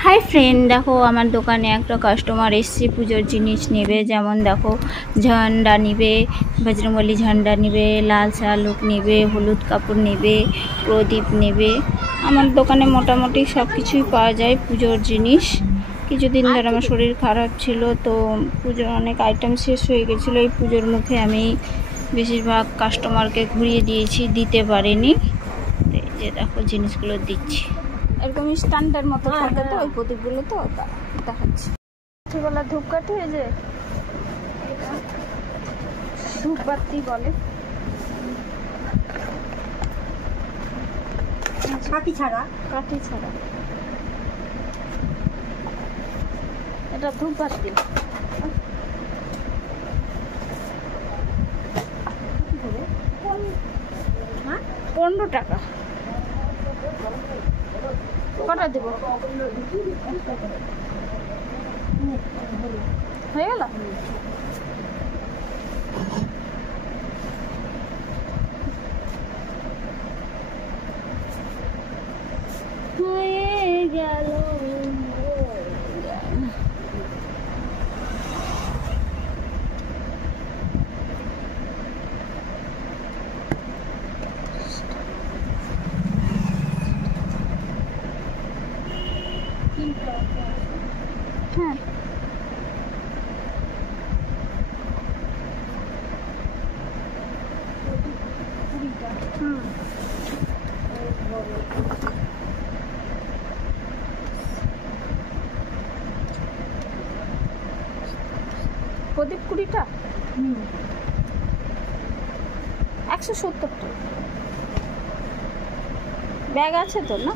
Hi friend, দেখো আমার দোকানে একটা কাস্টমার এসছে পুজোর জিনিস নেবে। যেমন দেখো, ঝান্ডা নেবে, বজরংবলী ঝান্ডা নেবে, লাল শালুক নেবে, হলুদ কাপড় নেবে, প্রদীপ নেবে। আমার দোকানে মোটামুটি সব কিছুই পাওয়া যায় পুজোর জিনিস। কিছুদিন ধরে আমার শরীর খারাপ ছিল, তো পুজোর অনেক আইটেম শেষ হয়ে গেছিলো। এই পুজোর মুখে আমি বেশিরভাগ কাস্টমারকে ঘুরিয়ে দিতে পারিনি। এই যে দেখো জিনিসগুলো দিচ্ছি, এরকম স্ট্যান্ডের মতো থাকে তো ওই প্রদীপগুলো, তো দেখাচ্ছি। রাত্রিবেলা ধূপকাঠি, এই যে ধূপবাতি বলে, কাঠি ছাড়া এটা ধূপবাতি। 15 টাকা। কটা দেবো? হয়ে গেল? হয়ে গেল। হ্যাঁ, প্রদীপ 20টা, 170 টাকা। ব্যাগ আছে তো না?